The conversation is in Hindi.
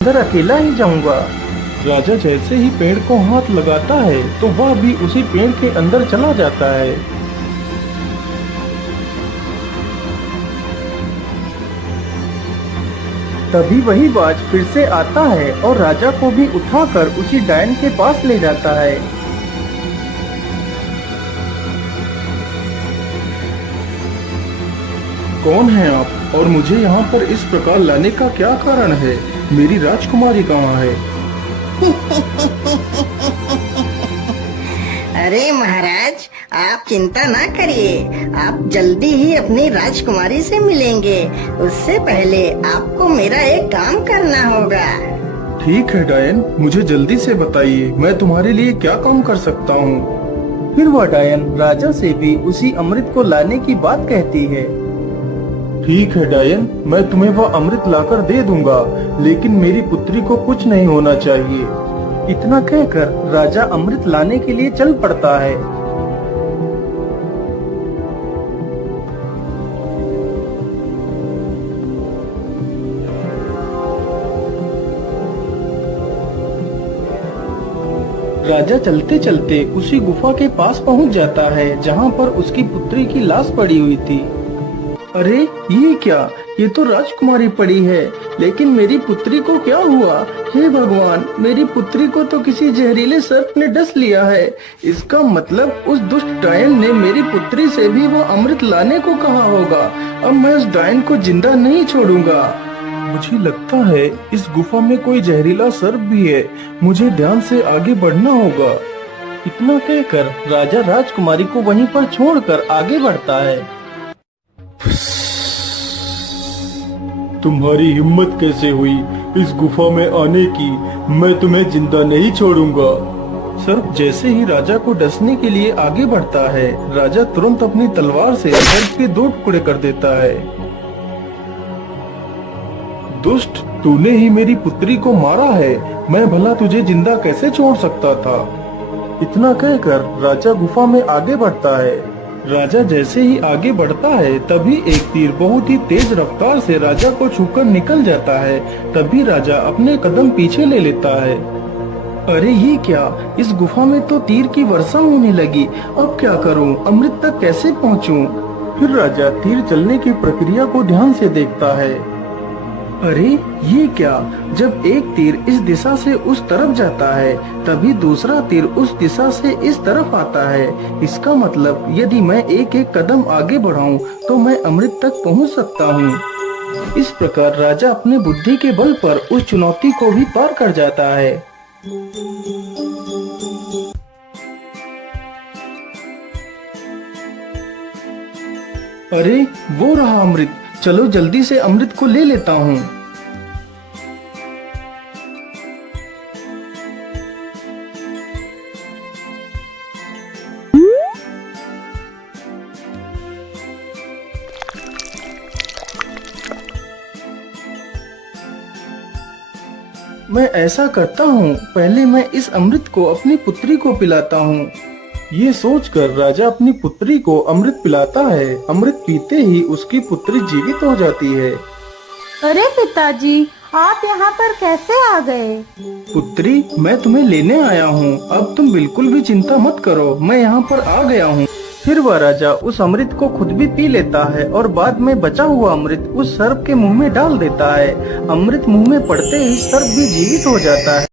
अंदर अकेला ही जाऊंगा। राजा जैसे ही पेड़ को हाथ लगाता है तो वह भी उसी पेड़ के अंदर चला जाता है। तभी वही बाज फिर से आता है और राजा को भी उठाकर उसी डायन के पास ले जाता है। कौन है आप और मुझे यहाँ पर इस प्रकार लाने का क्या कारण है? मेरी राजकुमारी कहाँ है? अरे महाराज, आप चिंता ना करिए, आप जल्दी ही अपनी राजकुमारी से मिलेंगे। उससे पहले आपको मेरा एक काम करना होगा। ठीक है डायन, मुझे जल्दी से बताइए, मैं तुम्हारे लिए क्या काम कर सकता हूँ। फिर वह डायन राजा से भी उसी अमृत को लाने की बात कहती है। ठीक है डायन, मैं तुम्हें वह अमृत लाकर दे दूंगा, लेकिन मेरी पुत्री को कुछ नहीं होना चाहिए। इतना कहकर राजा अमृत लाने के लिए चल पड़ता है। राजा चलते चलते उसी गुफा के पास पहुंच जाता है जहां पर उसकी पुत्री की लाश पड़ी हुई थी। अरे ये क्या, ये तो राजकुमारी पड़ी है, लेकिन मेरी पुत्री को क्या हुआ? हे भगवान, मेरी पुत्री को तो किसी जहरीले सर्प ने डस लिया है। इसका मतलब उस दुष्ट डायन ने मेरी पुत्री से भी वह अमृत लाने को कहा होगा। अब मैं उस डायन को जिंदा नहीं छोड़ूंगा। मुझे लगता है इस गुफा में कोई जहरीला सर्प भी है, मुझे ध्यान से आगे बढ़ना होगा। इतना कहकर राजा राजकुमारी को वहीं पर छोड़कर आगे बढ़ता है। तुम्हारी हिम्मत कैसे हुई इस गुफा में आने की? मैं तुम्हें जिंदा नहीं छोड़ूंगा। सर्प जैसे ही राजा को डसने के लिए आगे बढ़ता है, राजा तुरंत अपनी तलवार से सर्प के 2 टुकड़े कर देता है। दुष्ट, तूने ही मेरी पुत्री को मारा है, मैं भला तुझे जिंदा कैसे छोड़ सकता था? इतना कहकर राजा गुफा में आगे बढ़ता है। राजा जैसे ही आगे बढ़ता है तभी एक तीर बहुत ही तेज रफ्तार से राजा को छूकर निकल जाता है। तभी राजा अपने कदम पीछे ले लेता है। अरे ये क्या, इस गुफा में तो तीर की वर्षा होने लगी। अब क्या करूं, अमृत तक कैसे पहुंचूं? फिर राजा तीर चलने की प्रक्रिया को ध्यान से देखता है। अरे ये क्या, जब एक तीर इस दिशा से उस तरफ जाता है तभी दूसरा तीर उस दिशा से इस तरफ आता है। इसका मतलब यदि मैं एक एक कदम आगे बढ़ाऊं तो मैं अमृत तक पहुंच सकता हूं। इस प्रकार राजा अपने बुद्धि के बल पर उस चुनौती को भी पार कर जाता है। अरे वो रहा अमृत, चलो जल्दी से अमृत को ले लेता हूँ। मैं ऐसा करता हूँ, पहले मैं इस अमृत को अपनी पुत्री को पिलाता हूँ। ये सोचकर राजा अपनी पुत्री को अमृत पिलाता है। अमृत पीते ही उसकी पुत्री जीवित हो जाती है। अरे पिताजी, आप यहाँ पर कैसे आ गए? पुत्री, मैं तुम्हें लेने आया हूँ, अब तुम बिल्कुल भी चिंता मत करो, मैं यहाँ पर आ गया हूँ। फिर वह राजा उस अमृत को खुद भी पी लेता है और बाद में बचा हुआ अमृत उस सर्प के मुंह में डाल देता है। अमृत मुंह में पड़ते ही सर्प भी जीवित हो जाता है।